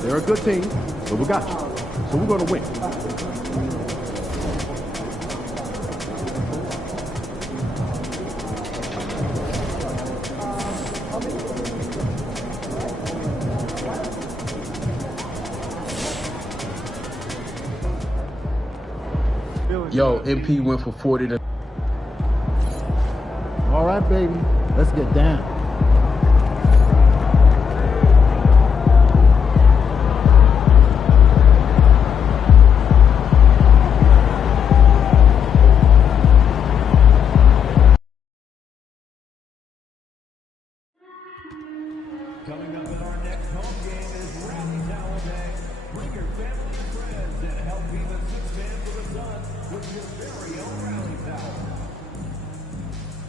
They're a good team, but we got you. So we're going to win. Yo, MP went for 40 to... All right, baby. Let's get down. Coming up in our next home game is Rally Towel Day. Bring your family and friends and help be the sixth man for the Sun with your very own Rally Towel.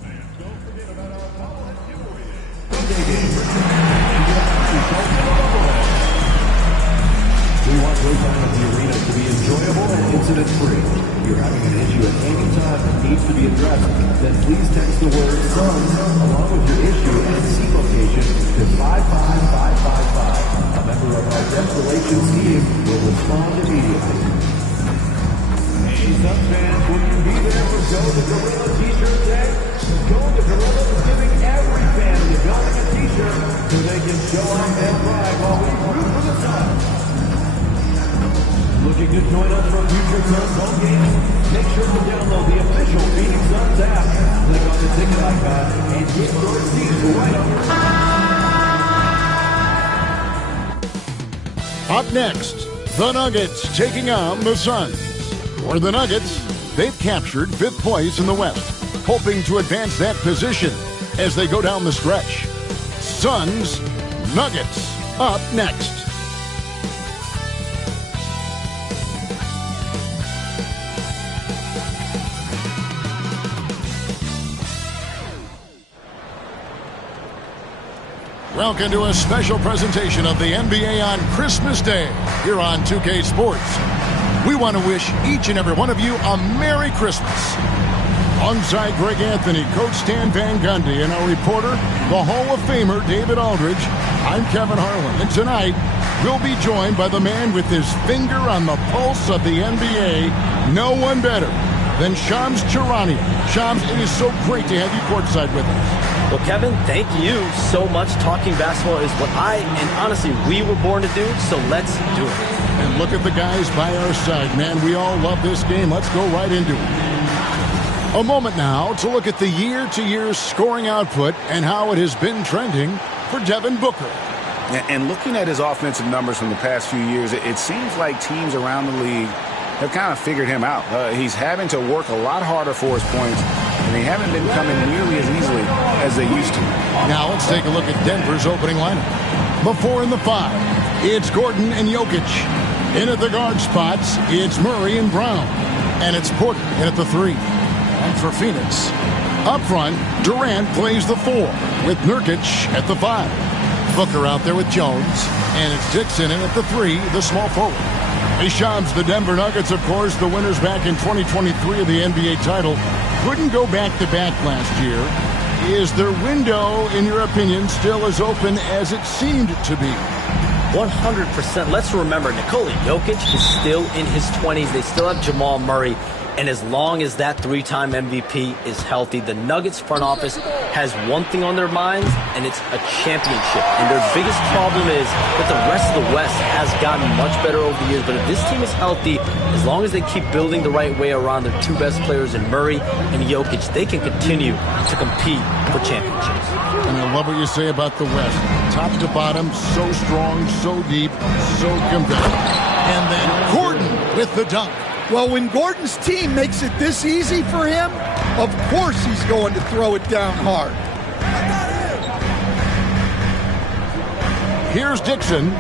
And don't forget about our towel and jewelry day. Sunday game. We want your time at the arena to be enjoyable and incident-free. If you're having an issue at any time that needs to be addressed, then please text the word SUN along with your issue and seat location to 55555. A member of our guest relations team will respond immediately. Hey, Suns fans, will you be there for Go the Gorilla T-shirt day? Go the Gorilla is giving every fan in the building a T-shirt so they can show off their pride while we root for the Suns. Looking to join us for future Suns home games? Make sure to download the official Phoenix Suns app. Click on the ticket icon and get your seats right up. Up next, the Nuggets taking on the Suns. For the Nuggets, they've captured 5th place in the West, hoping to advance that position as they go down the stretch. Suns, Nuggets, up next. Welcome to a special presentation of the NBA on Christmas Day here on 2K Sports. We want to wish each and every one of you a Merry Christmas. Alongside Greg Anthony, Coach Stan Van Gundy, and our reporter, the Hall of Famer David Aldridge, I'm Kevin Harlan. And tonight, we'll be joined by the man with his finger on the pulse of the NBA, no one better than Shams Charania. Shams, it is so great to have you courtside with us. Well, Kevin, thank you so much. Talking basketball is what and honestly, we were born to do, so let's do it. And look at the guys by our side, man. We all love this game. Let's go right into it. A moment now to look at the year-to-year scoring output and how it has been trending for Devin Booker. And looking at his offensive numbers from the past few years, it seems like teams around the league have kind of figured him out. He's having to work a lot harder for his points, and they haven't been coming nearly as easily as they used to. Now let's take a look at Denver's opening lineup. The 4 and the 5, it's Gordon and Jokic. In at the guard spots, it's Murray and Brown. And it's Porter in at the 3. And for Phoenix, up front, Durant plays the 4 with Nurkic at the 5. Booker out there with Jones. And it's Dixon in at the 3, the small forward. Hey, Shams, the Denver Nuggets, of course, the winners back in 2023 of the NBA title, couldn't go back-to-back last year. Is their window, in your opinion, still as open as it seemed to be? 100%. Let's remember, Nikola Jokic is still in his 20s. They still have Jamal Murray. And as long as that three-time MVP is healthy, the Nuggets front office has one thing on their minds, and it's a championship. And their biggest problem is that the rest of the West has gotten much better over the years. But if this team is healthy, as long as they keep building the right way around their two best players in Murray and Jokic, they can continue to compete for championships. And I love what you say about the West. Top to bottom, so strong, so deep, so competitive. And then Gordon with the dunk. Well, when Gordon's team makes it this easy for him, of course he's going to throw it down hard. Here's Dixon.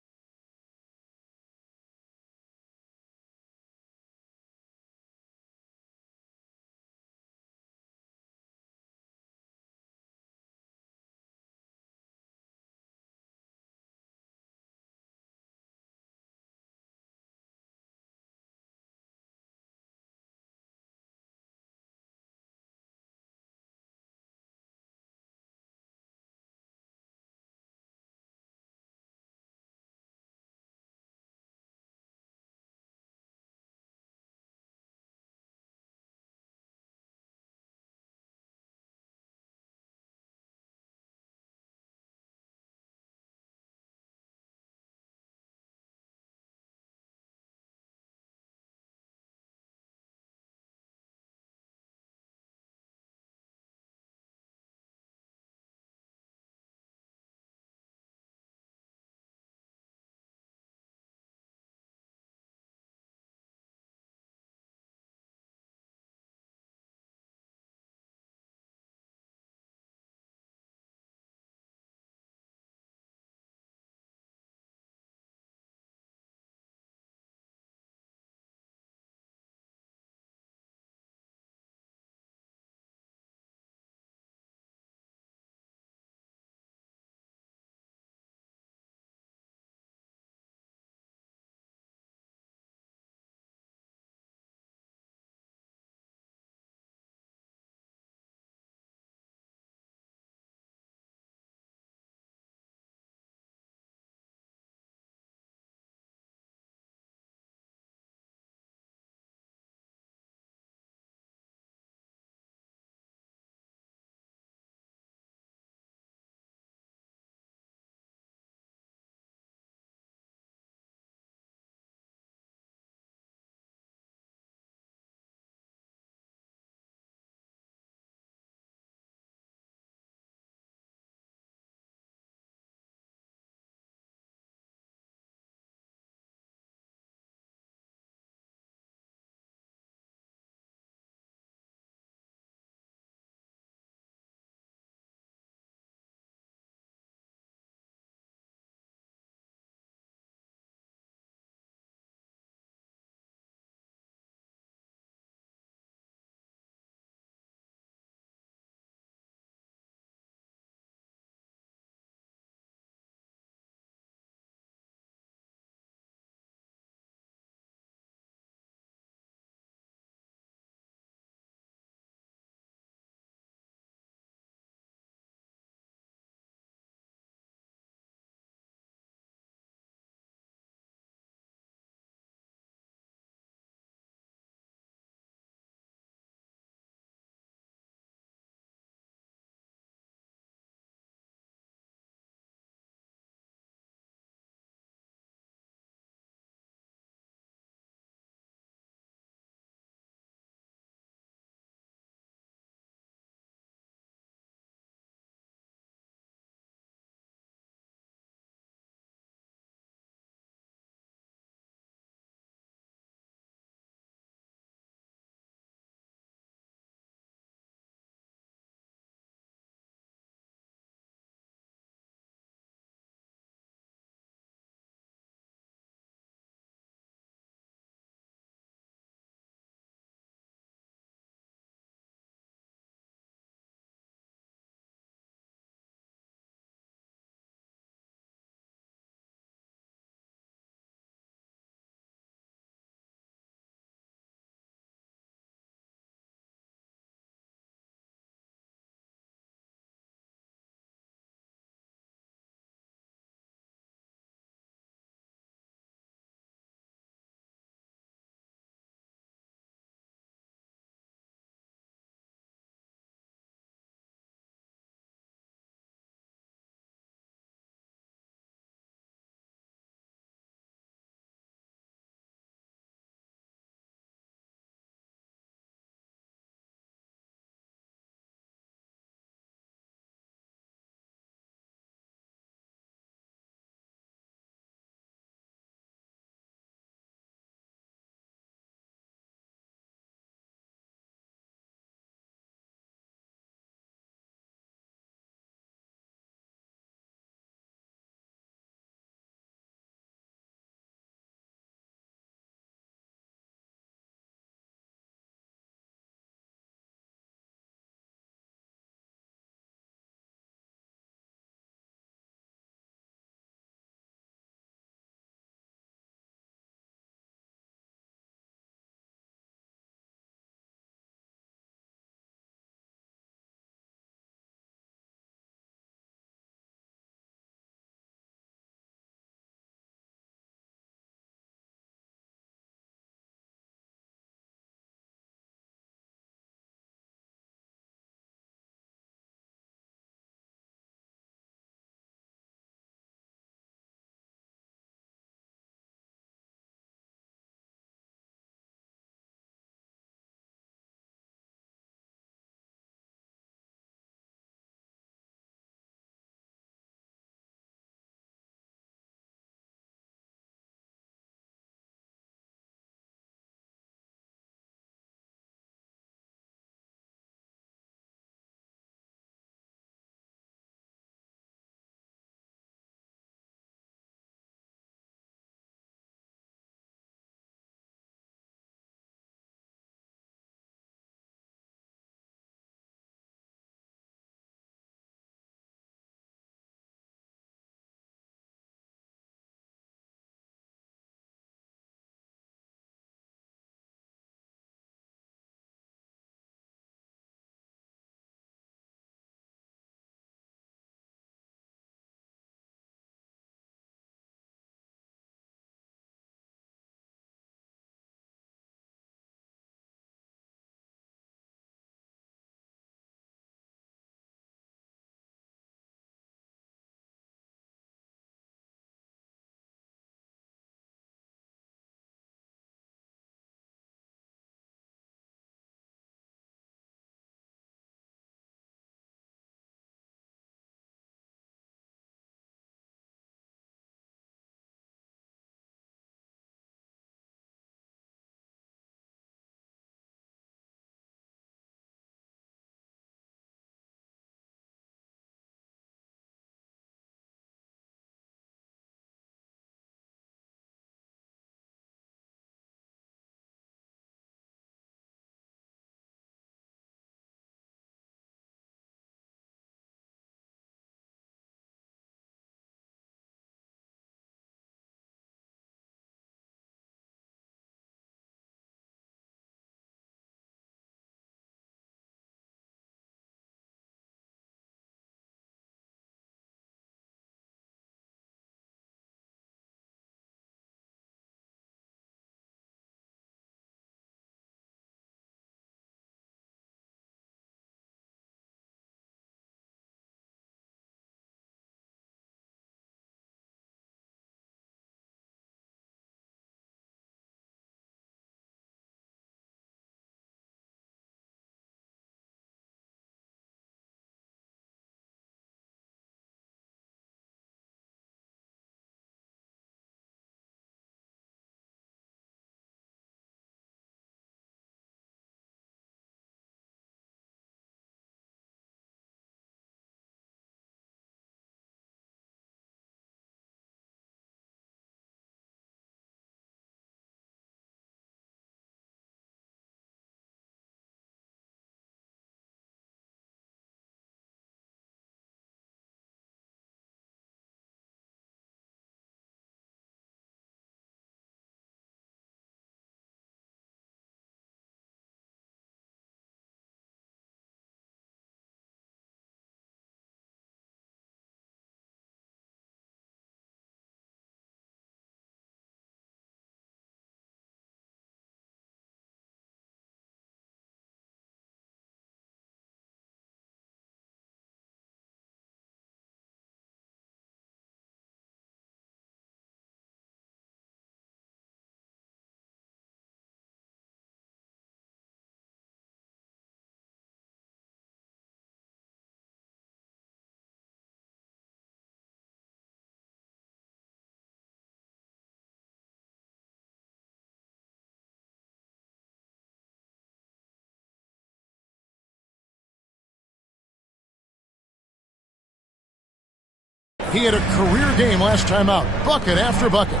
He had a career game last time out. Bucket after bucket.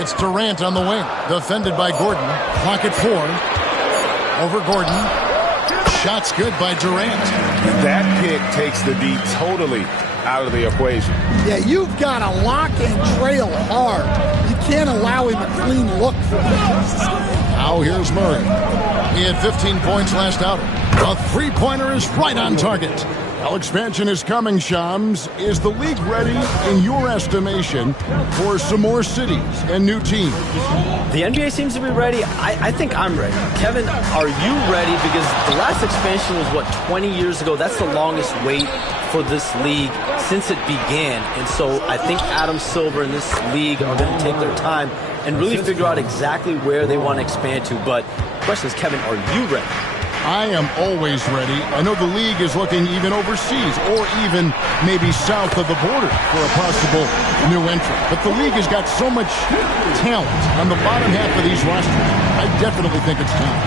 It's Durant on the wing. Defended by Gordon. Clock at 4. Over Gordon. Shot's good by Durant. That pick takes the D totally out of the equation. Yeah, you've got to lock and trail hard. You can't allow him a clean look for that. Now here's Murray. He had 15 points last outing. A three-pointer is right on target. Well, expansion is coming, Shams. Is the league ready, in your estimation, for some more cities and new teams? The NBA seems to be ready. I think I'm ready. Kevin, are you ready? Because the last expansion was, 20 years ago? That's the longest wait for this league since it began. And so I think Adam Silver and this league are going to take their time and really figure out exactly where they want to expand to. But the question is, Kevin, are you ready? I am always ready. I know the league is looking even overseas or even maybe south of the border for a possible new entrant. But the league has got so much talent on the bottom half of these rosters. I definitely think it's time.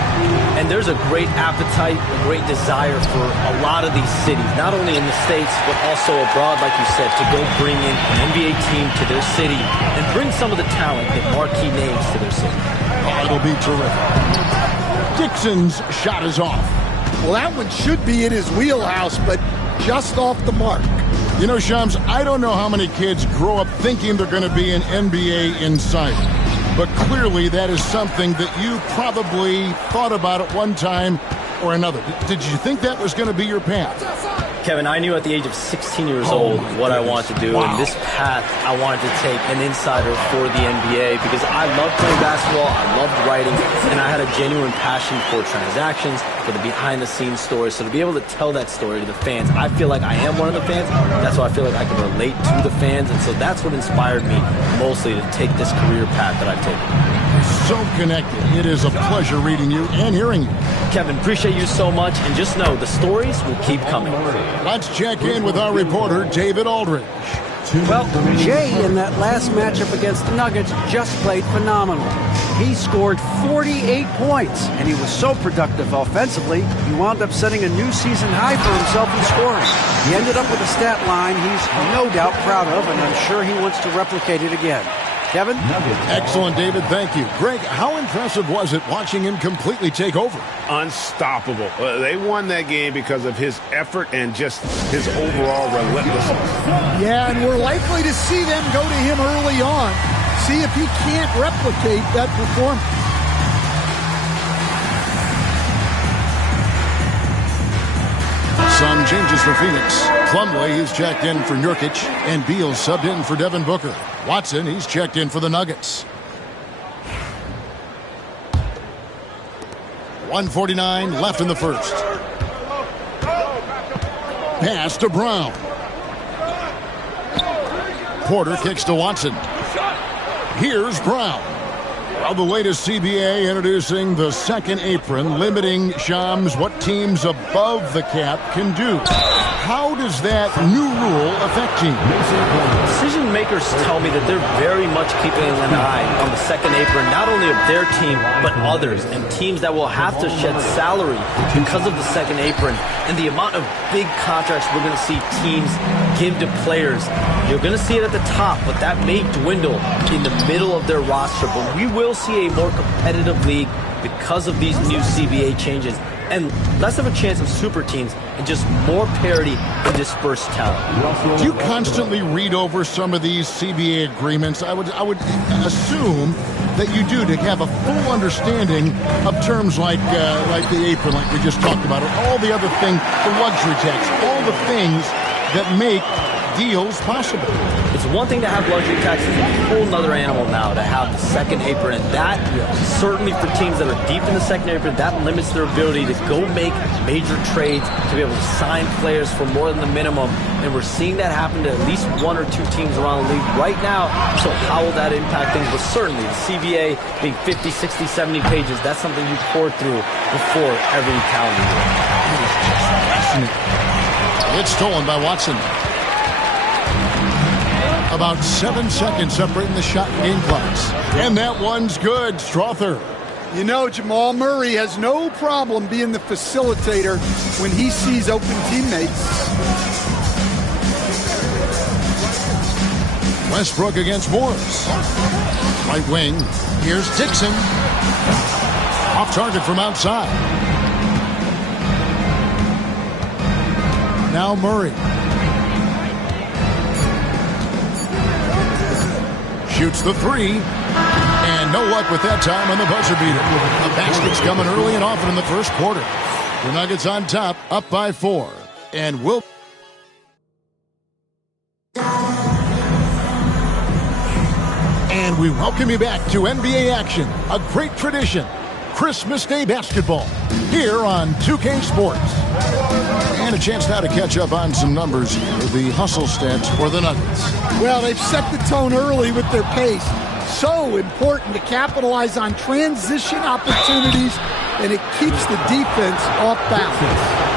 And there's a great appetite, a great desire for a lot of these cities, not only in the States, but also abroad, like you said, to go bring in an NBA team to their city and bring some of the talent and marquee names to their city. Oh, it'll be terrific. Dixon's shot is off. Well, that one should be in his wheelhouse, but just off the mark. You know, Shams, I don't know how many kids grow up thinking they're going to be an NBA insider. But clearly that is something that you probably thought about at one time or another. Did you think that was going to be your path? Kevin, I knew at the age of 16 years old what I wanted to do, and this path I wanted to take an insider for the NBA because I loved playing basketball, I loved writing, and I had a genuine passion for transactions, for the behind-the-scenes stories. So to be able to tell that story to the fans, I feel like I am one of the fans. That's why I feel like I can relate to the fans, and so that's what inspired me mostly to take this career path that I've taken. So connected. It is a pleasure reading you and hearing you. Kevin, appreciate you so much, and just know the stories will keep coming. Let's check in with our reporter, David Aldridge. Well, Jay, in that last matchup against the Nuggets, just played phenomenal. He scored 48 points, and he was so productive offensively, he wound up setting a new season high for himself in scoring. He ended up with a stat line he's no doubt proud of, and I'm sure he wants to replicate it again. Kevin? Excellent, David. Thank you. Greg, how impressive was it watching him completely take over? Unstoppable. They won that game because of his effort and just his overall relentlessness. Yeah, and we're likely to see them go to him early on. See if he can't replicate that performance. Some changes for Phoenix. Plumlee, he's checked in for Nurkic, and Beal subbed in for Devin Booker. Watson, he's checked in for the Nuggets. 1:49 left in the first. Pass to Brown. Porter kicks to Watson. Here's Brown. Well, the latest CBA introducing the second apron, limiting Shams what teams above the cap can do. How does that new rule affect teams? Decision makers tell me that they're very much keeping an eye on the second apron, not only of their team, but others, and teams that will have to shed salary because of the second apron and the amount of big contracts we're going to see teams give to players. You're going to see it at the top, but that may dwindle in the middle of their roster. But we will see a more competitive league because of these new CBA changes and less of a chance of super teams and just more parity and dispersed talent. Do you constantly read over some of these CBA agreements? I would assume that you do, to have a full understanding of terms like the apron, like we just talked about, or all the other things, the luxury tax, all the things that make deals possible. It's one thing to have luxury tax, it's a whole nother animal now to have the second apron, and that certainly for teams that are deep in the second apron, that limits their ability to go make major trades, to be able to sign players for more than the minimum, and we're seeing that happen to at least one or two teams around the league right now. So how will that impact things? But certainly the CBA being 50, 60, 70 pages, that's something you pour through before every calendar year. It's stolen by Watson. About 7 seconds separating the shot game clocks. And that one's good. Strother You know, Jamal Murray has no problem being the facilitator when he sees open teammates. Westbrook against Morris. Right wing. Here's Dixon. Off target from outside. Now Murray. Shoots the three. And no luck with that time on the buzzer beater. The basket's coming early and often in the first quarter. The Nuggets on top, up by 4. And will. And we welcome you back to NBA action, a great tradition. Christmas Day basketball here on 2K Sports. And a chance now to catch up on some numbers with the hustle stats for the Nuggets. Well, they've set the tone early with their pace. So important to capitalize on transition opportunities, and it keeps the defense off balance.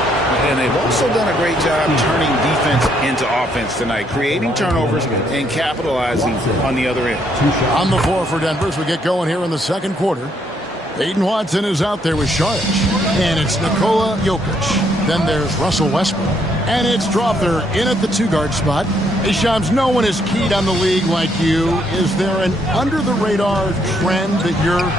And they've also done a great job turning defense into offense tonight, creating turnovers and capitalizing on the other end. On the floor for Denver as we get going here in the second quarter. Peyton Watson is out there with Sharp, and it's Nikola Jokic. Then there's Russell Westbrook, and it's Dropper in at the 2-guard spot. Hey, Shams, no one is keyed on the league like you. Is there an under-the-radar trend that you're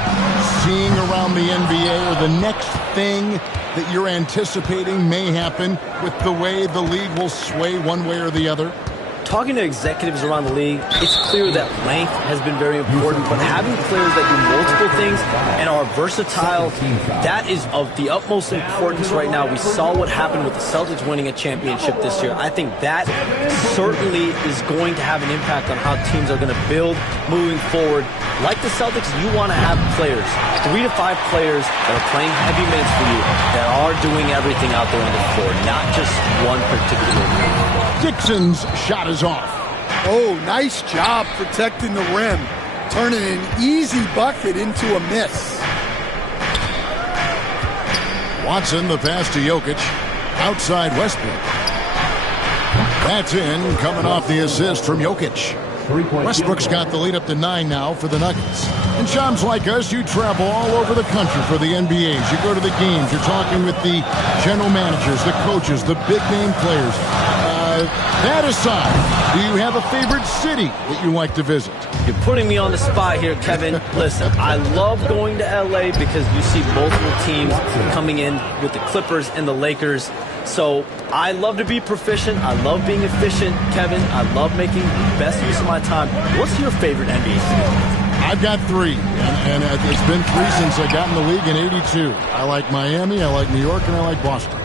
seeing around the NBA, or the next thing that you're anticipating may happen with the way the league will sway one way or the other? Talking to executives around the league, it's clear that length has been very important, but having players that do multiple things and are versatile, that is of the utmost importance right now. We saw what happened with the Celtics winning a championship this year. I think that certainly is going to have an impact on how teams are going to build moving forward. Like the Celtics, you want to have players, 3 to 5 players that are playing heavy minutes for you, that are doing everything out there on the floor, not just one particular thing. Dixon's shot is off. Oh, nice job protecting the rim, turning an easy bucket into a miss. Watson, the pass to Jokic, outside Westbrook. That's in, coming off the assist from Jokic. Westbrook's got the lead up to 9 now for the Nuggets. And Shams, like us, you travel all over the country for the NBAs. You go to the games. You're talking with the general managers, the coaches, the big-name players. That aside, do you have a favorite city that you like to visit? You're putting me on the spot here, Kevin. Listen, I love going to L.A. because you see multiple teams coming in with the Clippers and the Lakers. So I love to be proficient. I love being efficient, Kevin. I love making the best use of my time. What's your favorite NBA city? I've got 3, and it's been 3 since I got in the league in '82. I like Miami, I like New York, and I like Boston.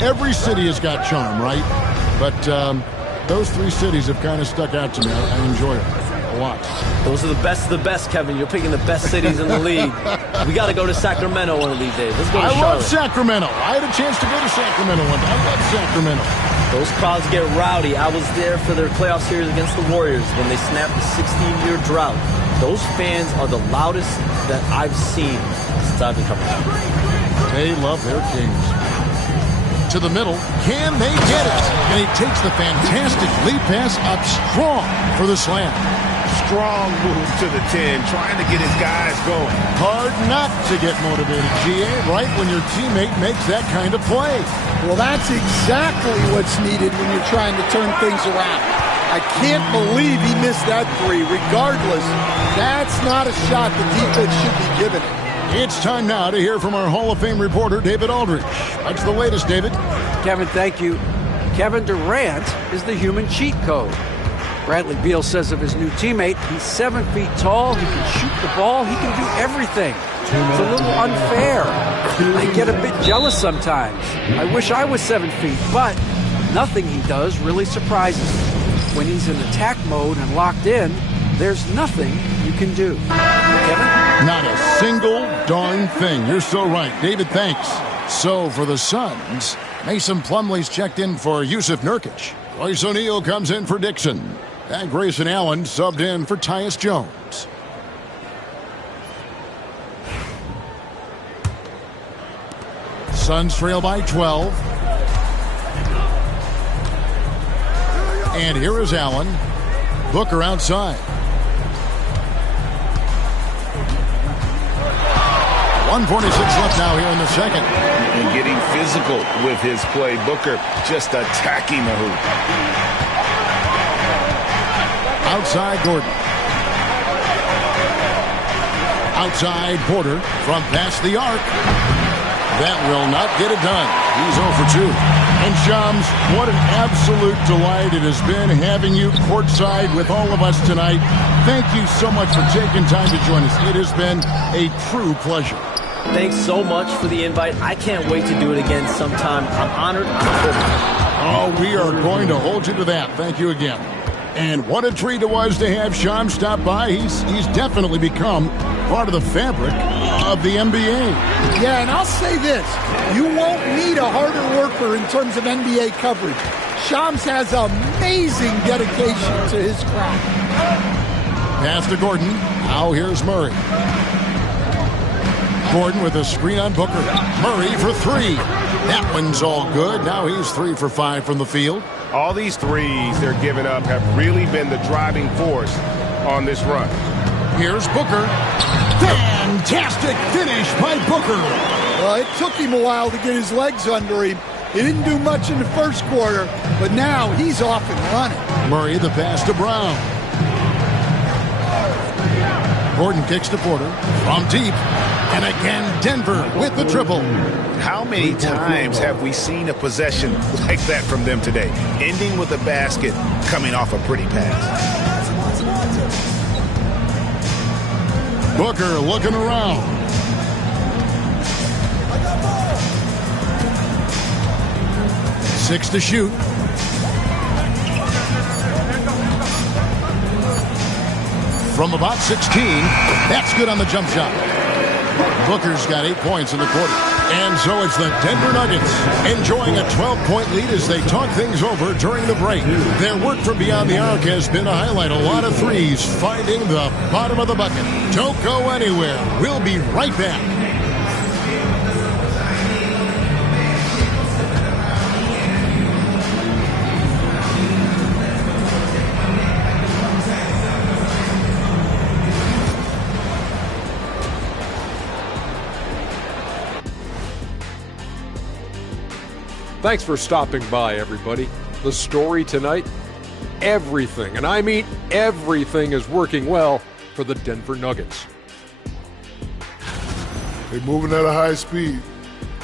Every city has got charm, right? But those 3 cities have kind of stuck out to me. I enjoy it a lot. Those are the best, Kevin. You're picking the best cities in the league. We got to go to Sacramento one of these days. Let's go to Charlotte. I love Sacramento. I had a chance to go to Sacramento one time. I love Sacramento. Those crowds get rowdy. I was there for their playoff series against the Warriors when they snapped the 16-year drought. Those fans are the loudest that I've seen since I've been coming out. They love their kings. To the middle. Can they get it? And he takes the fantastic lead pass up strong for the slam. Strong move to the 10, trying to get his guys going. Hard not to get motivated, GA, right when your teammate makes that kind of play. Well, that's exactly what's needed when you're trying to turn things around. I can't believe he missed that 3. Regardless, that's not a shot the defense should be giving him. It's time now to hear from our Hall of Fame reporter, David Aldridge. What's the latest, David? Kevin, thank you. Kevin Durant is the human cheat code. Bradley Beal says of his new teammate, he's 7 feet tall, he can shoot the ball, he can do everything. It's a little unfair. I get a bit jealous sometimes. I wish I was 7 feet, but nothing he does really surprises me. When he's in attack mode and locked in, there's nothing you can do. Kevin? Not a single darn thing. You're so right. David, thanks. So for the Suns, Mason Plumlee's checked in for Yusuf Nurkic. Royce O'Neal comes in for Dixon. And Grayson Allen subbed in for Tyus Jones. Suns trail by 12. And here is Allen. Booker outside. 1:46 left now here in the second. And getting physical with his play. Booker just attacking the hoop. Outside Gordon. Outside Porter from past the arc. That will not get it done. He's 0 for 2. And Shams, what an absolute delight it has been having you courtside with all of us tonight. Thank you so much for taking time to join us. It has been a true pleasure. Thanks so much for the invite. I can't wait to do it again sometime. I'm honored. Oh, we are going to hold you to that. Thank you again. And what a treat it was to have Shams stop by. He's definitely become part of the fabric of the NBA. Yeah, and I'll say this. You won't need a harder worker in terms of NBA coverage. Shams has amazing dedication to his craft. Pass to Gordon. Now here's Murray. Gordon with a screen on Booker. Murray for 3. That one's all good. Now he's 3 for 5 from the field. All these threes they're giving up have really been the driving force on this run. Here's Booker. Fantastic finish by Booker. Well, it took him a while to get his legs under him. He didn't do much in the first quarter, but now he's off and running. Murray the pass to Brown. Gordon kicks to Porter from deep. And again, Denver with the triple. How many times have we seen a possession like that from them today? Ending with a basket, coming off a pretty pass. Booker looking around. Six to shoot. From about 16, that's good on the jump shot. Booker's got 8 points in the quarter. And so it's the Denver Nuggets enjoying a 12-point lead as they talk things over during the break. Their work from beyond the arc has been to highlight a lot of threes, finding the bottom of the bucket. Don't go anywhere. We'll be right back. Thanks for stopping by, everybody. The story tonight, everything, and I mean everything, is working well for the Denver Nuggets. They're moving at a high speed.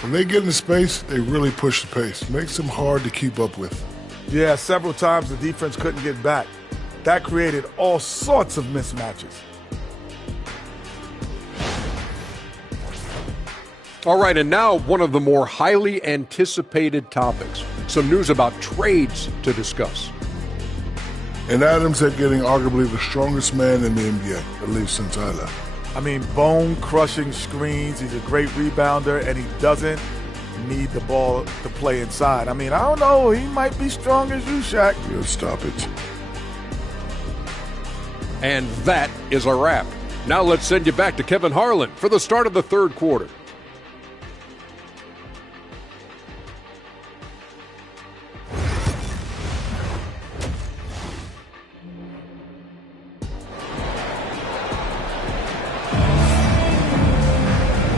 When they get into space, they really push the pace. Makes them hard to keep up with. Yeah, several times the defense couldn't get back. That created all sorts of mismatches. All right, and now one of the more highly anticipated topics. Some news about trades to discuss. And Adams are getting arguably the strongest man in the NBA, at least since I left. I mean, bone-crushing screens. He's a great rebounder, and he doesn't need the ball to play inside. I mean, I don't know. He might be strong as you, Shaq. Yeah, stop it. And that is a wrap. Now let's send you back to Kevin Harlan for the start of the third quarter.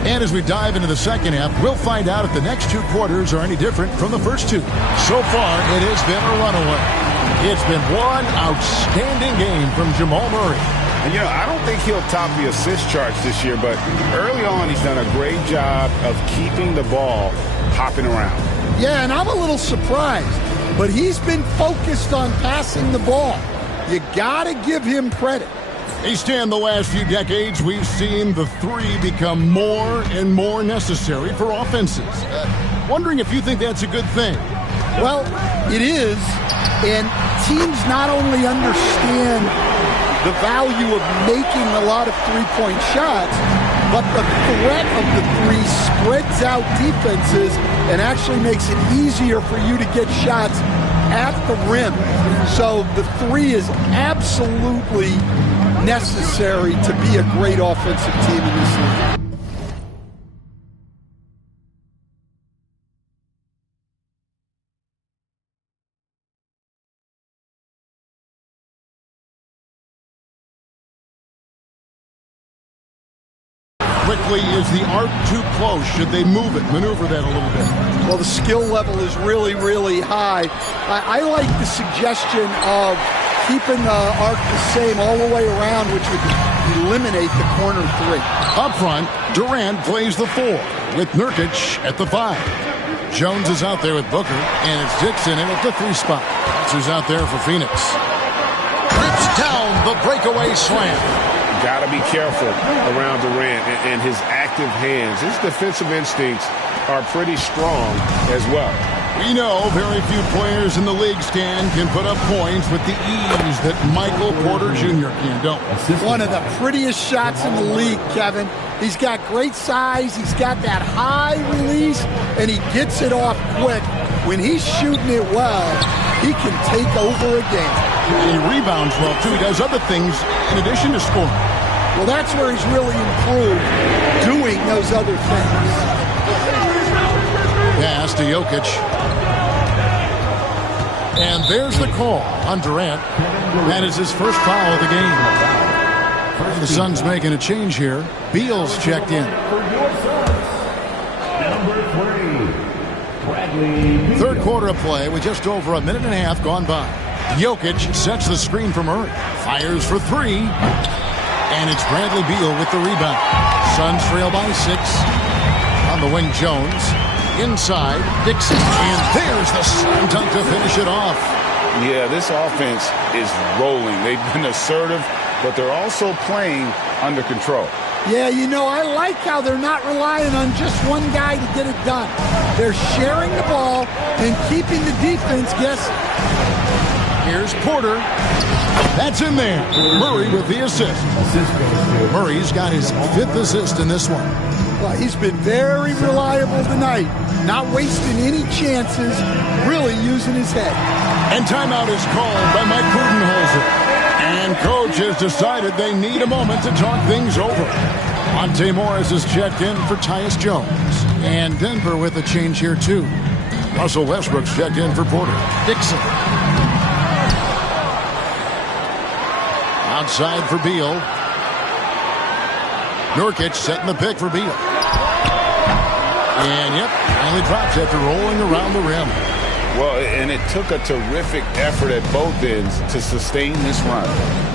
And as we dive into the second half, we'll find out if the next 2 quarters are any different from the first 2. So far, it has been a runaway. It's been one outstanding game from Jamal Murray. And, I don't think he'll top the assist charts this year, but early on he's done a great job of keeping the ball hopping around. Yeah, and I'm a little surprised, but he's been focused on passing the ball. You got to give him credit. Stan, the last few decades, we've seen the 3 become more and more necessary for offenses. Wondering if you think that's a good thing. Well, it is, and teams not only understand the value of making a lot of three-point shots, but the threat of the 3 spreads out defenses and actually makes it easier for you to get shots at the rim. So the 3 is absolutely necessary to be a great offensive team in this league. quickly is the arc too close? Should they maneuver that a little bit? Well, the skill level is really, really high. I like the suggestion of keeping the arc the same all the way around, which would eliminate the corner 3. Up front, Durant plays the 4 with Nurkic at the 5. Jones is out there with Booker, and it's Dixon in at the 3 spot. Who's out there for Phoenix. Rips down the breakaway slam. Got to be careful around Durant and his active hands. His defensive instincts are pretty strong as well. We know very few players in the league, Stan, can put up points with the ease that Michael Porter Jr. can, don't. One of the prettiest shots in the league, Kevin. He's got great size. He's got that high release, and he gets it off quick. When he's shooting it well, he can take over a game. And he rebounds well, too. He does other things in addition to scoring. Well, that's where he's really improved, doing those other things. Pass to Jokic. And there's the call on Durant. That is his first foul of the game. The Suns making a change here. Beal's checked in. Third quarter of play with just over a minute and a half gone by. Jokic sets the screen for Murray. Fires for 3. And it's Bradley Beal with the rebound. Suns trail by 6. On the wing, Jones. Inside, Dixon. And there's the slam dunk to finish it off. Yeah, this offense is rolling. They've been assertive, but they're also playing under control. Yeah, you know, I like how they're not relying on just one guy to get it done. They're sharing the ball and keeping the defense guessing. Here's Porter. That's in there. Murray with the assist. Murray's got his 5th assist in this one. Well, he's been very reliable tonight. Not wasting any chances, really using his head. And timeout is called by Mike Budenholzer. And coach has decided they need a moment to talk things over. Monte Morris is checked in for Tyus Jones. And Denver with a change here, too. Russell Westbrook's checked in for Porter. Dixon. Outside for Beal. Nurkic setting the pick for Beal. And, yep, finally drops after rolling around the rim. Well, and it took a terrific effort at both ends to sustain this run.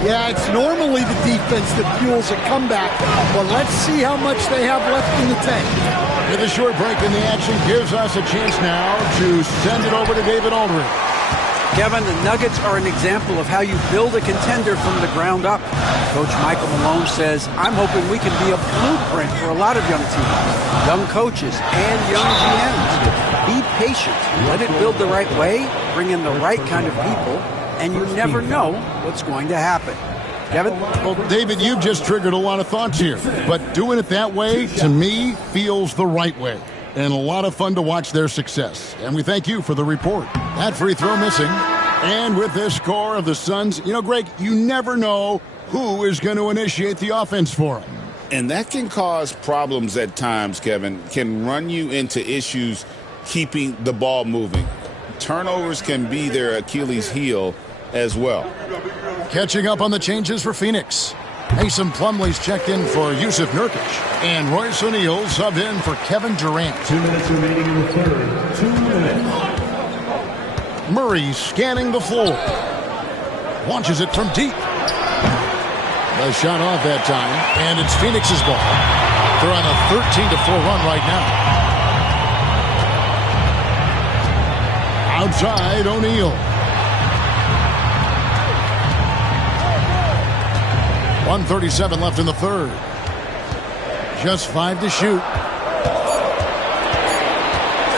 Yeah, it's normally the defense that fuels a comeback, but let's see how much they have left in the tank. With a short break in the action gives us a chance now to send it over to David Aldridge. Kevin, the Nuggets are an example of how you build a contender from the ground up. Coach Michael Malone says, I'm hoping we can be a blueprint for a lot of young teams, young coaches, and young GMs. Be patient. Let it build the right way, bring in the right kind of people, and you never know what's going to happen. Kevin? Well, David, you've just triggered a lot of thoughts here, but doing it that way, to me, feels the right way. And a lot of fun to watch their success. And we thank you for the report. That free throw missing. And with this score of the Suns, you know, Greg, you never know who is going to initiate the offense for them. And that can cause problems at times, Kevin. Can run you into issues keeping the ball moving. Turnovers can be their Achilles heel as well. Catching up on the changes for Phoenix. Mason Plumlee's checked in for Yusuf Nurkic. And Royce O'Neal subbed in for Kevin Durant. 2 minutes remaining in the third. 2 minutes. Murray scanning the floor. Launches it from deep. The shot off that time. And it's Phoenix's ball. They're on a 13-4 run right now. Outside, O'Neal. 1:37 left in the third. Just 5 to shoot.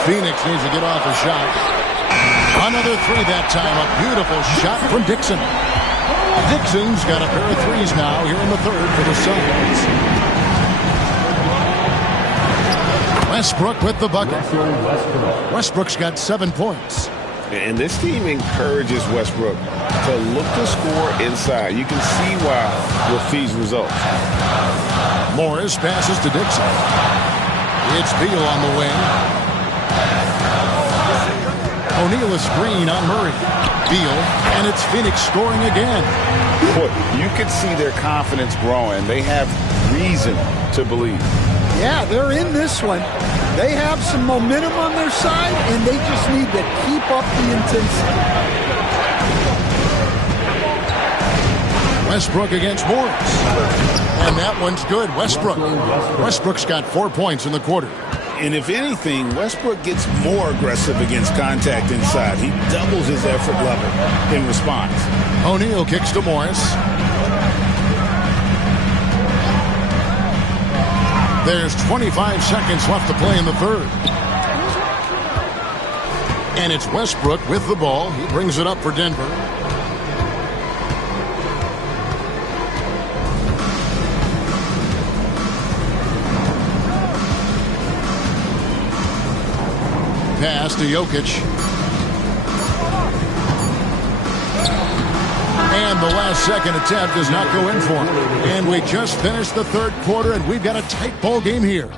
Phoenix needs to get off a shot. Another 3 that time. A beautiful shot from Dixon. Dixon's got a pair of 3s now here in the third for the Suns. Westbrook with the bucket. Westbrook's got 7 points. And this team encourages Westbrook to look to score inside. You can see why with these results. Morris passes to Dixon. It's Beal on the wing. O'Neal a screen on Murray. Beal, and it's Phoenix scoring again. Boy, you can see their confidence growing. They have reason to believe. Yeah, they're in this one. They have some momentum on their side, and they just need to keep up the intensity. Westbrook against Morris. And that one's good. Westbrook's got 4 points in the quarter. And if anything, Westbrook gets more aggressive against contact inside. He doubles his effort level in response. O'Neal kicks to Morris. There's 25 seconds left to play in the third. And it's Westbrook with the ball. He brings it up for Denver. Pass to Jokic. And the last second attempt does not go in for him. And we just finished the third quarter, and we've got a tight ball game here.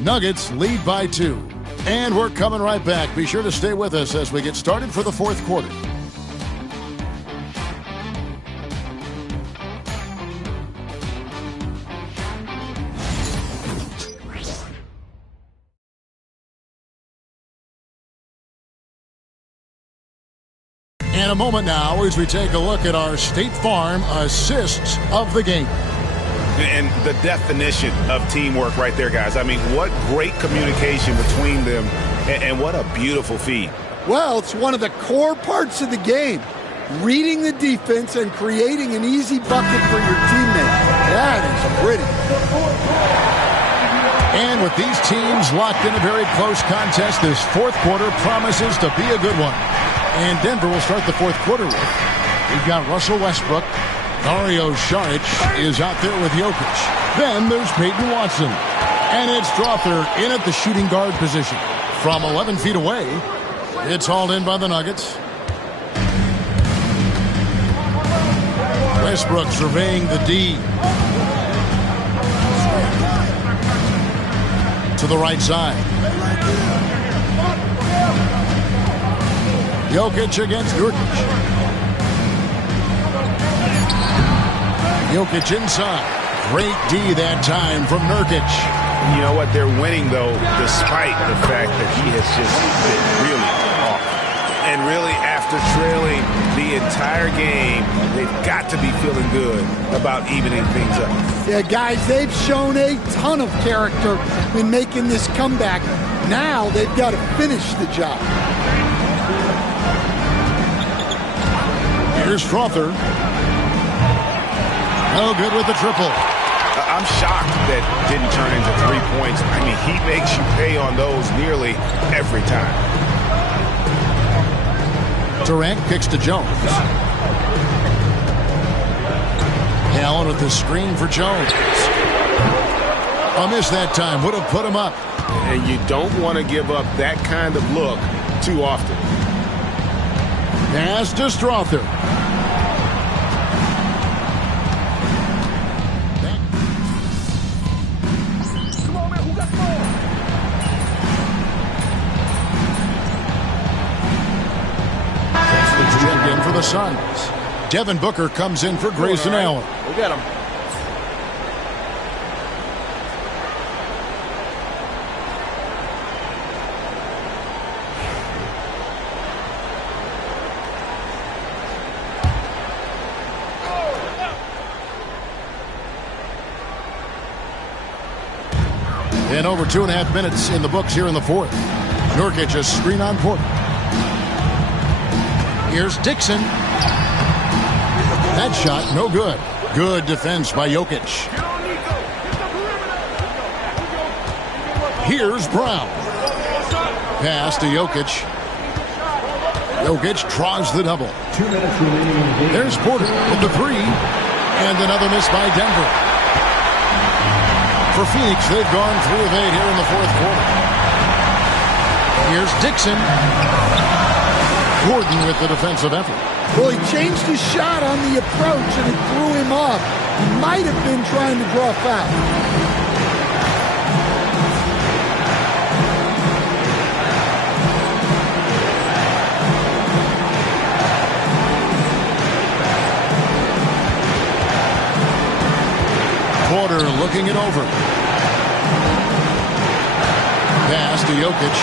Nuggets lead by 2. And we're coming right back. Be sure to stay with us as we get started for the fourth quarter. In a moment now as we take a look at our State Farm assists of the game. And the definition of teamwork right there, guys. I mean, what great communication between them, and what a beautiful feed. Well, it's one of the core parts of the game. Reading the defense and creating an easy bucket for your teammate. That is pretty. And with these teams locked in a very close contest, this fourth quarter promises to be a good one. And Denver will start the fourth quarter with. We've got Russell Westbrook. Dario Saric is out there with Jokic. Then there's Peyton Watson. And it's Strother in at the shooting guard position. From 11 feet away, it's hauled in by the Nuggets. Westbrook surveying the D. To the right side. Jokic against Nurkic. Jokic inside. Great D that time from Nurkic. You know what? They're winning, though, despite the fact that he has just been really off. And really, after trailing the entire game, they've got to be feeling good about evening things up. Yeah, guys, they've shown a ton of character in making this comeback. Now they've got to finish the job. Here's Strother. No good with the triple. I'm shocked that didn't turn into 3 points. I mean, he makes you pay on those nearly every time. Durant kicks to Jones. Allen with the screen for Jones. A miss that time. Would have put him up. And you don't want to give up that kind of look too often. Pass to Strother. Again for the Suns. Devin Booker comes in for Grayson Allen. We'll get him. And over 2.5 minutes in the books here in the fourth. Nurkic a screen on Porter. Here's Dixon. That shot, no good. Good defense by Jokic. Here's Brown. Pass to Jokic. Jokic draws the double. 2 minutes remaining in the game. There's Porter with the three. And another miss by Denver. For Phoenix, they've gone 3 of 8 here in the fourth quarter. Here's Dixon. Gordon with the defensive effort. Well, he changed his shot on the approach, and it threw him off. He might have been trying to draw a foul. Porter looking it over. Pass to Jokic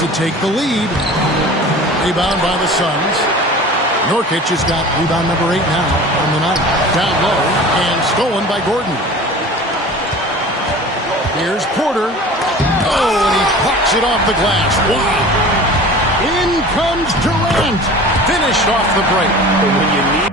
to take the lead. Rebound by the Suns. Nurkic has got rebound number 8 now on the night. Down low and stolen by Gordon. Here's Porter. Oh, and he pucks it off the glass. Wow. In comes Durant. Finished off the break. But when you need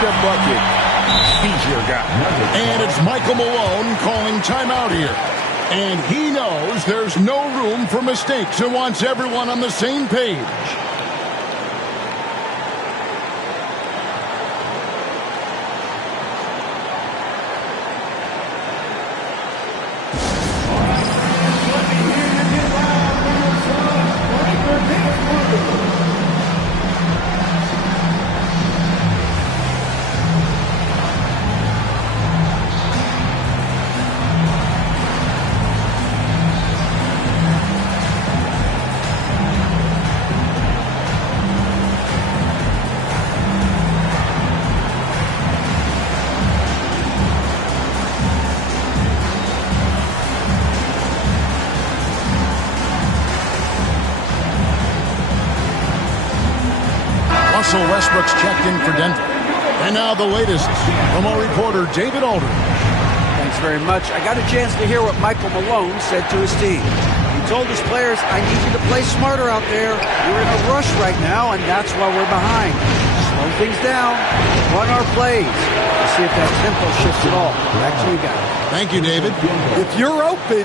a bucket, he's your guy. And it's Michael Malone calling timeout here. And he knows there's no room for mistakes and wants everyone on the same page. Russell Westbrook's checked in for Denver. And now the latest from our reporter, David Aldridge. Thanks very much. I got a chance to hear what Michael Malone said to his team. He told his players, I need you to play smarter out there. We're in a rush right now, and that's why we're behind. Slow things down. Run our plays. We'll see if that tempo shifts at all. Back to you guys. Thank you, David. If you're open,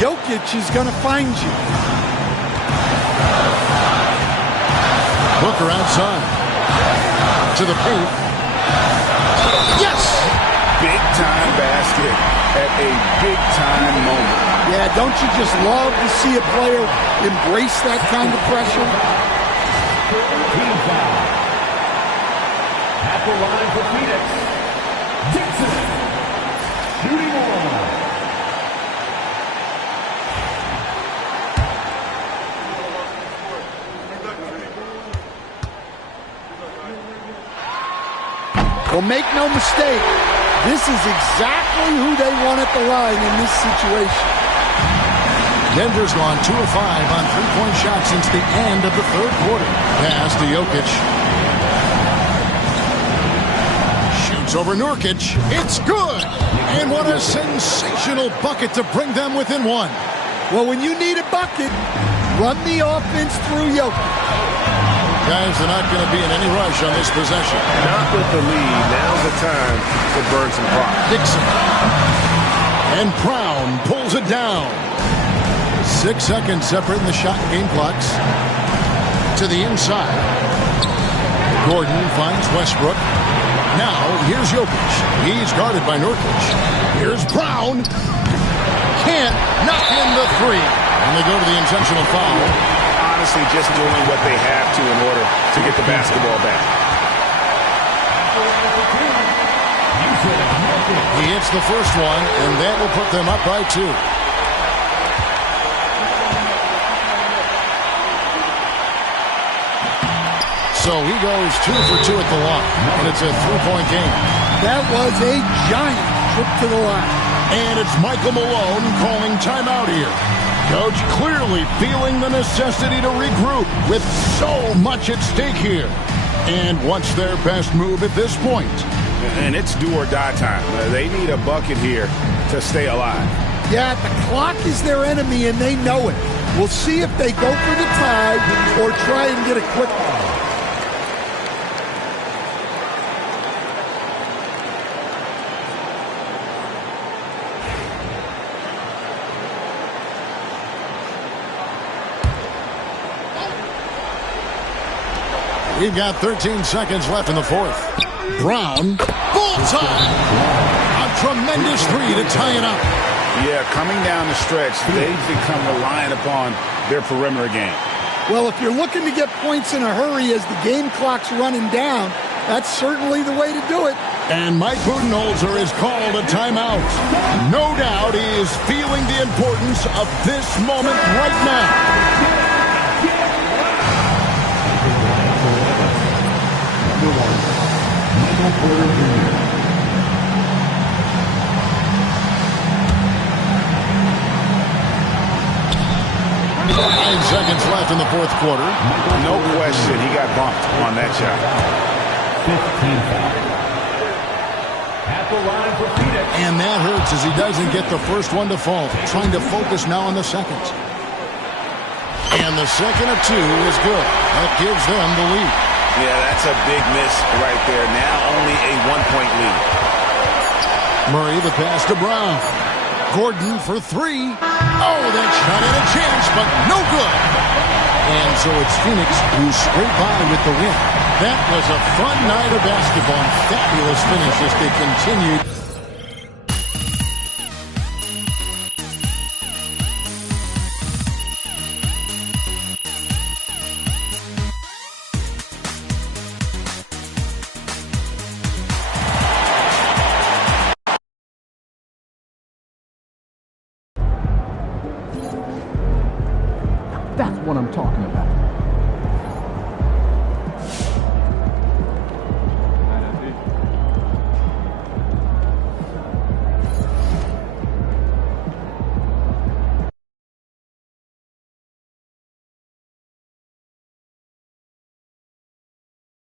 Jokic is going to find you. Booker outside. To the paint. Yes! Big-time basket at a big-time moment. Yeah, don't you just love to see a player embrace that kind of pressure? Team foul. At the line for Phoenix, Dixon. Shooting one. Well, make no mistake, this is exactly who they want at the line in this situation. Denver's gone 2 of 5 on three-point shots since the end of the third quarter. Pass to Jokic. Shoots over Nurkic. It's good! And what a sensational bucket to bring them within one. Well, when you need a bucket, run the offense through Jokic. Guys, they're not going to be in any rush on this possession. Not with the lead. Now's the time to burn some clock. Dixon. And Brown pulls it down. 6 seconds separating the shot and game clocks. To the inside. Gordon finds Westbrook. Now, here's Jokic. He's guarded by Nurkic. Here's Brown. Can't knock in the three. And they go to the intentional foul. Honestly, just doing what they have to in order to get the basketball back. He hits the first one, and that will put them up by 2. So he goes 2 for 2 at the line, and it's a 3-point game. That was a giant trip to the line. And it's Michael Malone calling timeout here. Coach clearly feeling the necessity to regroup with so much at stake here. And what's their best move at this point? And it's do or die time. They need a bucket here to stay alive. Yeah, the clock is their enemy, and they know it. We'll see if they go for the tie or try and get a quick one. We've got 13 seconds left in the fourth. Brown, bullseye! A tremendous three to tie it up. Yeah, coming down the stretch, they've become reliant upon their perimeter game. Well, if you're looking to get points in a hurry as the game clock's running down, that's certainly the way to do it. And Mike Budenholzer has called a timeout. No doubt he is feeling the importance of this moment right now. Five seconds left in the fourth quarter. No question, he got bumped on that shot. 15 foul. At the line for Phoenix. And that hurts as he doesn't get the first one to fall. Trying to focus now on the second. And the second of two is good. That gives them the lead. Yeah, that's a big miss right there. Now only a 1-point lead. Murray the pass to Brown. Gordon for three. Oh, that shot had a chance, but no good. And so it's Phoenix who scraped by with the win. That was a fun night of basketball and fabulous finish as they continued. That's what I'm talking about.